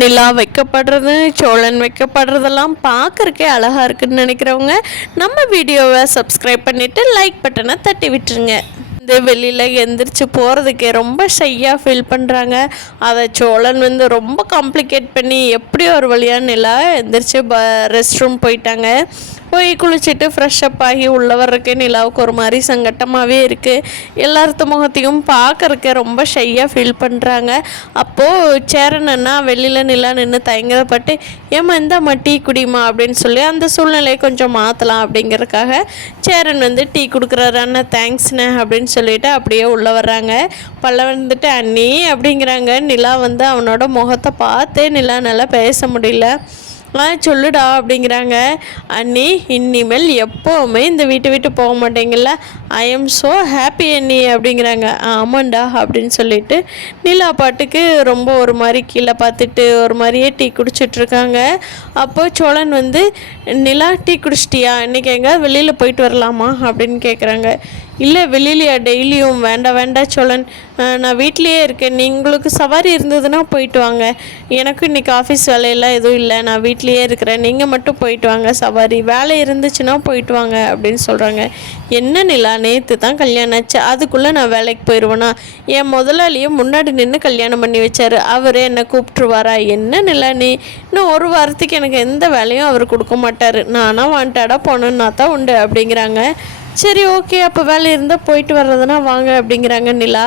நிலா வைக்கப்படுறது, சோழன் வைக்கப்படுறதெல்லாம் பார்க்குறக்கே அழகாக இருக்குதுன்னு நினைக்கிறவங்க நம்ம வீடியோவை சப்ஸ்கிரைப் பண்ணிவிட்டு லைக் பட்டனை தட்டி விட்டுருங்க. இந்த வெளியில் எந்திரிச்சு போகிறதுக்கே ரொம்ப ஷையாக ஃபீல் பண்ணுறாங்க. அதை சோழன் ரொம்ப காம்ப்ளிகேட் பண்ணி எப்படி ஒரு வழியாக நிலா எந்திரிச்சு ரெஸ்ட் ரூம் போயிட்டாங்க. போய் குளிச்சுட்டு ஃப்ரெஷ்அப் ஆகி உள்ள வர்றதுக்கு நிலாவுக்கு ஒரு மாதிரி சங்கட்டமாகவே இருக்குது. எல்லார்த்த முகத்தையும் பார்க்கறக்கு ரொம்ப ஷையாக ஃபீல் பண்ணுறாங்க. அப்போது சேரனன்னா வெளியில் நிலா நின்று தயங்கப்பட்டு ஏம்மா இந்தாம்மா டீ குடிமா அப்படின்னு சொல்லி அந்த சூழ்நிலையை கொஞ்சம் மாற்றலாம் அப்படிங்கிறதுக்காக சேரன் டீ கொடுக்குறாரு. அண்ணா தேங்க்ஸ்ண்ணே அப்படின்னு சொல்லிட்டு அப்படியே உள்ளே வர்றாங்க. பல்ல அண்ணி அப்படிங்கிறாங்க. நிலா அவனோட முகத்தை பார்த்தே நிலா நல்லா பேச முடியல. சொல்லுடா அப்படிங்கிறாங்க. அண்ணி இனிமேல் எப்போவுமே இந்த வீட்டை விட்டு போக மாட்டேங்கல்ல, ஐ எம் ஸோ ஹாப்பி அண்ணி அப்படிங்கிறாங்க. ஆமாண்டா அப்படின்னு சொல்லிட்டு நிலா பாட்டுக்கு ரொம்ப ஒரு மாதிரி கீழே பார்த்துட்டு ஒரு மாதிரியே டீ குடிச்சிட்ருக்காங்க. அப்போது சோழன் நிலா டீ குடிச்சிட்டியா, இன்றைக்கி எங்கேயாவது வெளியில் போயிட்டு வரலாமா அப்படின்னு கேட்குறாங்க. இல்லை வெளியிலையா டெய்லியும்? வேண்டாம் சோழன், நான் வீட்லேயே இருக்கேன், நீங்களுக்கு சவாரி இருந்ததுன்னா போயிட்டு வாங்க, எனக்கும் இன்றைக்கி ஆஃபீஸ் வேலையெல்லாம் எதுவும் இல்லை, நான் வீட்லேயே இருக்கிறேன், நீங்கள் மட்டும் போயிட்டு வாங்க, சவாரி வேலை இருந்துச்சுன்னா போயிட்டு வாங்க அப்படின்னு சொல்கிறாங்க. என்ன நிலா, நேற்று தான் கல்யாணம் ஆச்சு, அதுக்குள்ளே நான் வேலைக்கு போயிடுவேனா? என் முதலாளியே முன்னாடி நின்று கல்யாணம் பண்ணி வச்சார், அவர் என்னை கூப்பிட்டுருவாரா? என்ன நிலா நீ, இன்னும் ஒரு வாரத்துக்கு எனக்கு எந்த வேலையும் அவர் கொடுக்க மாட்டார், நானாக வாண்டாடாக போனேன்னா தான் உண்டு அப்படிங்கிறாங்க. சரி ஓகே, அப்போ வேலை இருந்தால் போயிட்டு வர்றதுனா வாங்க அப்படிங்கிறாங்க நிலா.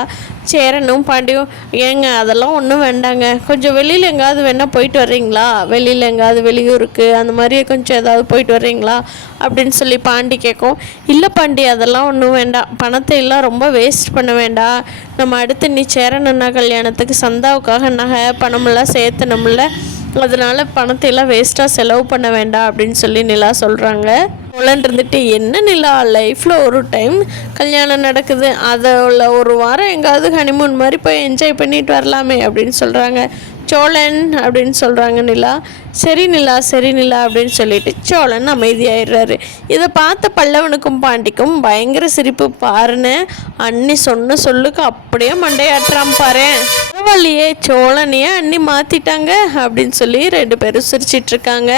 சேரனும் பாண்டியும் ஏங்க அதெல்லாம் ஒன்றும் வேண்டாங்க, கொஞ்சம் வெளியில் எங்காவது வேணால் போயிட்டு வர்றீங்களா, வெளியில் எங்காவது வெளியூருக்கு அந்த மாதிரி கொஞ்சம் ஏதாவது போயிட்டு வர்றீங்களா அப்படின்னு சொல்லி பாண்டி கேட்கும். இல்லை பாண்டி அதெல்லாம் ஒன்றும் வேண்டாம், பணத்தை எல்லாம் ரொம்ப வேஸ்ட் பண்ண வேண்டாம், நம்ம அடுத்து நீ சேரனண்ணா கல்யாணத்துக்கு சந்தாவுக்காக நகை பணமெல்லாம் சேர்த்தணும்ல, அதனால் பணத்தை எல்லாம் வேஸ்ட்டாக செலவு பண்ண வேண்டாம் அப்படின்னு சொல்லி நிலா சொல்கிறாங்க. சோழன் என்ன நிலா, லைஃப்பில் ஒரு டைம் கல்யாணம் நடக்குது, அதில் ஒரு வாரம் எங்காவது ஹனிமூன் மாதிரி போய் என்ஜாய் பண்ணிட்டு வரலாமே அப்படின்னு சொல்கிறாங்க. சோழன் அப்படின்னு சொல்கிறாங்க நிலா. சரி நிலா அப்படின்னு சொல்லிட்டு சோழன் அமைதியாயிடுறாரு. இதை பார்த்த பல்லவனுக்கும் பாண்டிக்கும் பயங்கர சிரிப்பு. பாருன்னு அண்ணி சொன்ன சொல்லுக்கு அப்படியே மண்டையாட்டுறான் பாரு, பரவாயில்லையே சோழனையே அண்ணி மாற்றிட்டாங்க அப்படின்னு சொல்லி ரெண்டு பேரும் சிரிச்சிட்ருக்காங்க.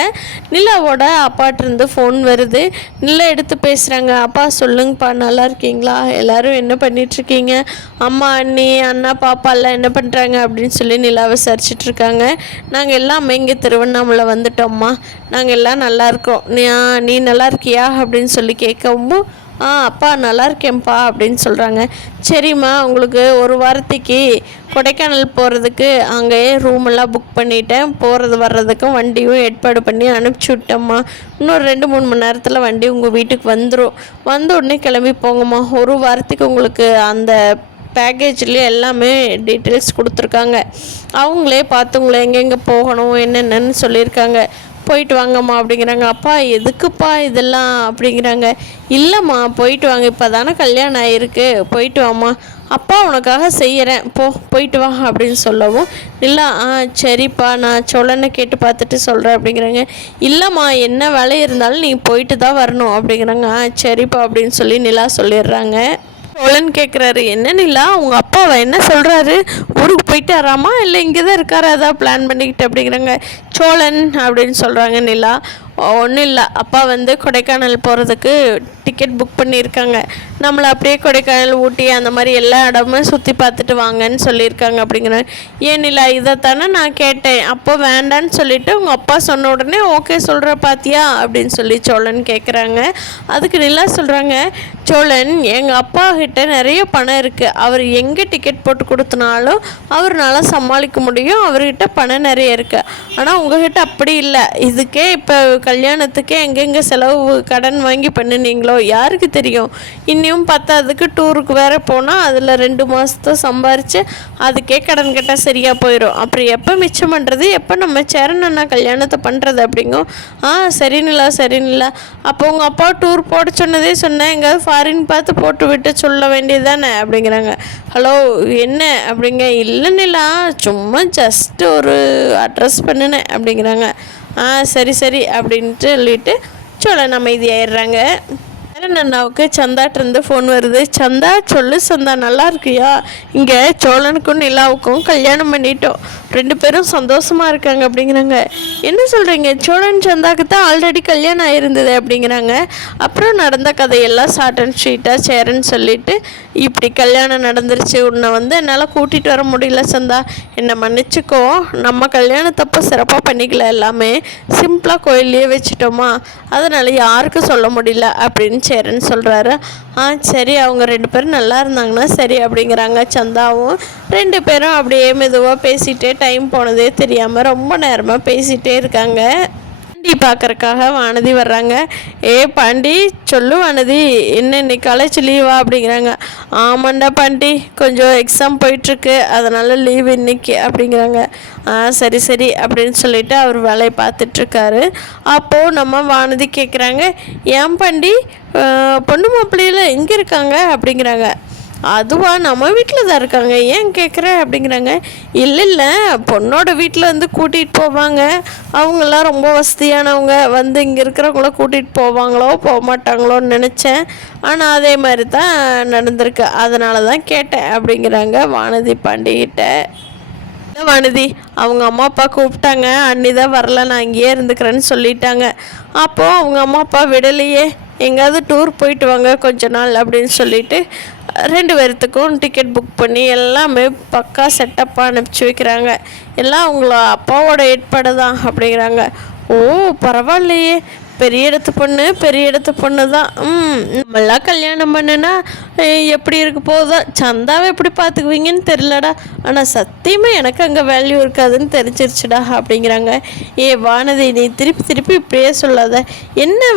நிலாவோட அப்பாட்டிருந்து ஃபோன் வருது. நிலா எடுத்து பேசுகிறாங்க. அப்பா சொல்லுங்கப்பா, நல்லா இருக்கீங்களா, எல்லோரும் என்ன பண்ணிகிட்ருக்கீங்க, அம்மா அண்ணி அண்ணா பாப்பா எல்லாம் என்ன பண்ணுறாங்க அப்படின்னு சொல்லி நிலா விசாரிச்சிட்ருக்காங்க. நாங்கள் எல்லாம் இங்கே திருவண்ணாமலை வந்துட்டோம்மா, நாங்கள் எல்லாம் நல்லா இருக்கோம், நீ நல்லா இருக்கியா அப்படின்னு சொல்லி கேட்கவும் அப்பா நல்லா இருக்கேன்ப்பா அப்படின்னு சொல்கிறாங்க. சரிம்மா, உங்களுக்கு ஒரு வாரத்துக்கு கொடைக்கானல் போகிறதுக்கு அங்கேயே ரூமெல்லாம் புக் பண்ணிட்டேன், போகிறது வர்றதுக்கும் வண்டியும் ஏற்பாடு பண்ணி அனுப்பிச்சி விட்டேம்மா, இன்னொரு 2-3 மணி நேரத்தில் வண்டி உங்கள் வீட்டுக்கு வந்துடும், வந்த உடனே கிளம்பி போங்கம்மா, ஒரு வாரத்துக்கு உங்களுக்கு அந்த பேக்கேஜ்லேயே எல்லாமே டீட்டெயில்ஸ் கொடுத்துருக்காங்க, அவங்களே பார்த்துங்களே எங்கெங்கே போகணும் என்னென்னு சொல்லியிருக்காங்க, போயிட்டு வாங்கம்மா அப்படிங்கிறாங்க. அப்பா எதுக்குப்பா இதெல்லாம் அப்படிங்கிறாங்க. இல்லைம்மா போயிட்டு வாங்க, இப்போ தானே கல்யாணம் ஆகிருக்கு, போயிட்டு வாம்மா, அப்பா உனக்காக செய்கிறேன், போயிட்டு வா அப்படின்னு சொல்லவும் இல்லை சரிப்பா நான் சோழனை கேட்டு பார்த்துட்டு சொல்கிறேன் அப்படிங்கிறாங்க. இல்லைம்மா என்ன வேலை இருந்தாலும் நீ போயிட்டு தான் வரணும் அப்படிங்கிறாங்க. சரிப்பா அப்படின்னு சொல்லி நிலா சொல்லிடுறாங்க. சோழன் கேட்குறாரு, என்ன நிலா உங்கள் அப்பாவை என்ன சொல்கிறாரு, ஊருக்கு போயிட்டு வராமா இல்லை இங்கே தான் இருக்காரு, அதான் பிளான் பண்ணிக்கிட்டு அப்படிங்கிறாங்க. சோழன் அப்படின்னு சொல்கிறாங்க. நிலா ஒன்றும் இல்லை, அப்பா கொடைக்கானல் போகிறதுக்கு டிக்கெட் புக் பண்ணியிருக்காங்க, நம்மளை அப்படியே கொடைக்கானல் ஊட்டி அந்த மாதிரி எல்லா இடமும் சுற்றி பார்த்துட்டு வாங்கன்னு சொல்லியிருக்காங்க அப்படிங்கிறாங்க. ஏன் நிலா இதைத்தானே நான் கேட்டேன், அப்போ வேண்டான்னு சொல்லிவிட்டு உங்கள் அப்பா சொன்ன உடனே ஓகே சொல்கிற பாத்தியா அப்படின்னு சொல்லி சோழன் கேட்குறாங்க. அதுக்கு நிலா சொல்கிறாங்க, சோழன் எங்கள் அப்பா கிட்ட நிறைய பணம் இருக்குது, அவர் எங்கே டிக்கெட் போட்டு கொடுத்தனாலும் அவர்னால சமாளிக்க முடியும், அவர்கிட்ட பணம் நிறைய இருக்குது, ஆனால் உங்ககிட்ட அப்படி இல்லை, இதுக்கே இப்போ கல்யாணத்துக்கே எங்கெங்கே செலவு கடன் வாங்கி பண்ணினீங்களோ யாருக்கு தெரியும், இன்னும் பத்தாவதுக்கு டூருக்கு வேறு போனால் அதில் 2 மாதத்தை சம்பாரித்து அதுக்கே கடன் கேட்டால் சரியாக போயிடும், அப்புறம் எப்போ மிச்சம் பண்ணுறது, எப்போ நம்ம சேரனண்ணா கல்யாணத்தை பண்ணுறது அப்படிங்கும். சரி நிலா, அப்போ உங்கள் அப்பா டூர் போட சொன்னதே சொன்னேன், எங்கேயாவது ஃபாரின் பார்த்து போட்டு விட்டு சொல்ல வேண்டியது தானே அப்படிங்கிறாங்க. ஹலோ என்ன அப்படிங்க. இல்லை நிலா சும்மா ஜஸ்ட்டு ஒரு அட்ரஸ் பண்ணினேன் அப்படிங்கிறாங்க. சரி அப்படின்ட்டு சொல்லிட்டு சோழன் அமைதியாயிடுறாங்க. அண்ணாவுக்கு சந்தாட்டிருந்து ஃபோன் வருது. சந்தா சொல்லு சந்தா நல்லா இருக்கியா, இங்கே சோழனுக்கும் நிலாவுக்கும் கல்யாணம் பண்ணிட்டோம், 2 பேரும் சந்தோஷமாக இருக்காங்க அப்படிங்கிறாங்க. என்ன சொல்கிறீங்க, சோழன் சந்தாக்கு தான் ஆல்ரெடி கல்யாணம் ஆயிருந்தது அப்படிங்கிறாங்க. அப்புறம் நடந்த கதையெல்லாம் ஷார்ட் அண்ட் ஸ்வீட்டாக சேரன்னு சொல்லிட்டு, இப்படி கல்யாணம் நடந்துருச்சு, உன்னை என்னால் கூட்டிகிட்டு வர முடியல சந்தா, என்னை மன்னிச்சுக்கோ, நம்ம கல்யாணத்தப்போ சிறப்பாக பண்ணிக்கல, எல்லாமே சிம்பிளாக கோயிலையே வச்சுட்டோமா, அதனால் யாருக்கும் சொல்ல முடியல அப்படின்னு சேரன் சொல்கிறாரு. சரி, அவங்க 2 பேரும் நல்லா இருந்தாங்கன்னா சரி அப்படிங்கிறாங்க சந்தாவும். 2 பேரும் அப்படியே மெதுவாக பேசிகிட்டே டைம் போனதே தெரியாமல் ரொம்ப நேரமாக பேசிகிட்டே இருக்காங்க. பாண்டி பார்க்குறக்காக வானதி வர்றாங்க. பாண்டி சொல்லு வானதி, என்ன இன்னைக்கு காலேஜ் லீவா அப்படிங்கிறாங்க. ஆமாண்டா பாண்டி, கொஞ்சம் எக்ஸாம் போயிட்டுருக்கு, அதனால் லீவ் இன்னைக்கு அப்படிங்கிறாங்க. சரி சரி அப்படின்னு சொல்லிட்டு அவர் வேலையை பார்த்துட்ருக்காரு. அப்போது நம்ம வானதி கேட்குறாங்க, ஏன் பாண்டி பொண்ணு மாப்பிள்ளையில் எங்கே இருக்காங்க அப்படிங்கிறாங்க. அதுவா, நம்ம வீட்டில் தான் இருக்காங்க, ஏன் கேட்குற அப்படிங்கிறாங்க. இல்லை பொண்ணோட வீட்டில் கூட்டிகிட்டு போவாங்க, அவங்களாம் ரொம்ப வசதியானவங்க, இங்கே இருக்கிறவங்கள கூட்டிகிட்டு போவாங்களோ போக மாட்டாங்களோன்னு நினச்சேன், ஆனால் அதே மாதிரி தான் நடந்திருக்கு, அதனால தான் கேட்டேன் அப்படிங்கிறாங்க வானதி பாண்டிகிட்ட. வானதி, அவங்க அம்மா அப்பா கூப்பிட்டாங்க, அண்ணி தான் வரல, நான் இங்கேயே இருந்துக்கிறேன்னு சொல்லிட்டாங்க. அப்போது அவங்க அம்மா அப்பா விடலையே, எங்கேயாவது டூர் போயிட்டு வாங்க கொஞ்ச நாள் அப்படின்னு சொல்லிட்டு 2 பேர்த்துக்கும் டிக்கெட் புக் பண்ணி எல்லாமே பக்கா செட்டப்பாக அனுப்பிச்சி வைக்கிறாங்க. எல்லாம் அவங்கள அப்பாவோட ஏற்பாடு தான் அப்படிங்கிறாங்க. ஓ பரவாயில்லையே, பெரிய இடத்து பொண்ணு தான். நம்மளாம் கல்யாணம் பண்ணுனா எப்படி இருக்க போதோ, சந்தாவை எப்படி பார்த்துக்குவீங்கன்னு தெரிலடா, ஆனால் சத்தியமாக எனக்கு அங்கே வேல்யூ இருக்காதுன்னு தெரிஞ்சிருச்சுடா அப்படிங்கிறாங்க. வானதி, நீ திருப்பி இப்படியே சொல்லாத, என்ன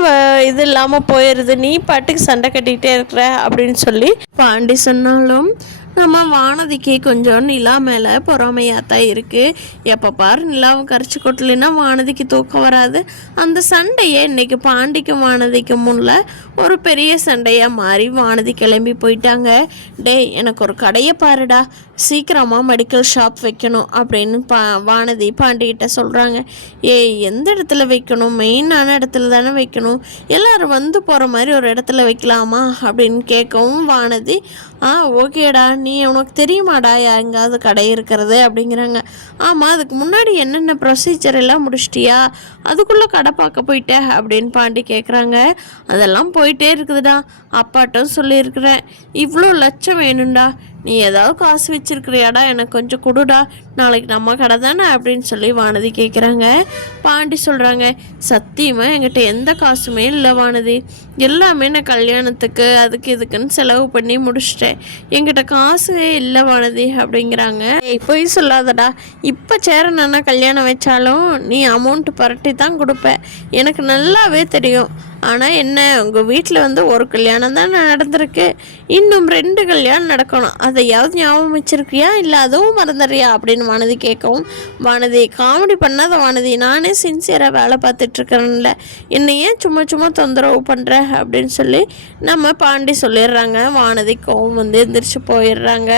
இது இல்லாமல் போயிடுது, நீ பாட்டுக்கு சண்டை கட்டிக்கிட்டே இருக்கிற அப்படின்னு சொல்லி பாண்டி சொன்னாலும் நம்ம வானதிக்கு கொஞ்சம் நிலா மேலே பொறாமையாக தான் இருக்குது. எப்போ பாரு நிலாவும் கரைச்சி கொட்டலைன்னா வானதிக்கு தூக்கம் வராது. அந்த சண்டையை இன்றைக்கி பாண்டிக்கும் வானதிக்கும் முன்ன ஒரு பெரிய சண்டையாக மாறி வானதி கிளம்பி போயிட்டாங்க. எனக்கு ஒரு கடையை பாருடா, சீக்கிரமாக மெடிக்கல் ஷாப் வைக்கணும் அப்படின்னு வானதி பாண்டிகிட்ட சொல்கிறாங்க. எந்த இடத்துல வைக்கணும், மெயினான இடத்துல தானே வைக்கணும், எல்லோரும் போகிற மாதிரி ஒரு இடத்துல வைக்கலாமா அப்படின்னு கேட்கவும் வானதி, ஓகேடா, நீ உனக்கு தெரியுமாடா எங்காவது கடை இருக்கிறது அப்படிங்கிறாங்க. ஆமாம், அதுக்கு முன்னாடி என்னென்ன ப்ரொசீஜர் எல்லாம் முடிச்சிட்டியா, அதுக்குள்ளே கடை பார்க்க போயிட்ட அப்படின்னு பாண்டி கேட்குறாங்க. அதெல்லாம் போயிட்டே இருக்குதுடா, அப்பாட்டும் சொல்லியிருக்கிறேன், இவ்வளோ லட்சம் வேணும்டா, நீ ஏதாவது காசு வச்சிருக்கிறியாடா, எனக்கு கொஞ்சம் கொடுடா, நாளைக்கு நம்ம கடை தானே அப்படின்னு சொல்லி வானதி கேட்குறாங்க. பாண்டி சொல்கிறாங்க, சத்தியமாக என்கிட்ட எந்த காசுமே இல்லை வானதி, எல்லாமே நான் கல்யாணத்துக்கு அதுக்கு இதுக்குன்னு செலவு பண்ணி முடிச்சிட்டேன், என்கிட்ட காசே இல்லை வானதி அப்படிங்கிறாங்க. போய் சொல்லாதடா, இப்போ சேரனா கல்யாணம் வச்சாலும் நீ அமௌண்ட் பரட்டி தான் கொடுப்ப, எனக்கு நல்லாவே தெரியும். ஆனால் என்ன, உங்கள் வீட்டில் ஒரு கல்யாணம் தான் நடந்திருக்கு, இன்னும் 2 கல்யாணம் நடக்கணும், அதையாவது ஞாபகம் வச்சிருக்கியா, இல்லை அதுவும் மறந்துடுறியா அப்படின்னு வானதி கேட்கவும், வானதி காமெடி பண்ணாத வானதி, நானே சின்சியராக வேலை பார்த்துட்ருக்கேன்ல, என்னை ஏன் சும்மா தொந்தரவு பண்ணுற அப்படின்னு சொல்லி நம்ம பாண்டி சொல்லிடுறாங்க. வானதி கோவம் எந்திரிச்சு போயிடுறாங்க.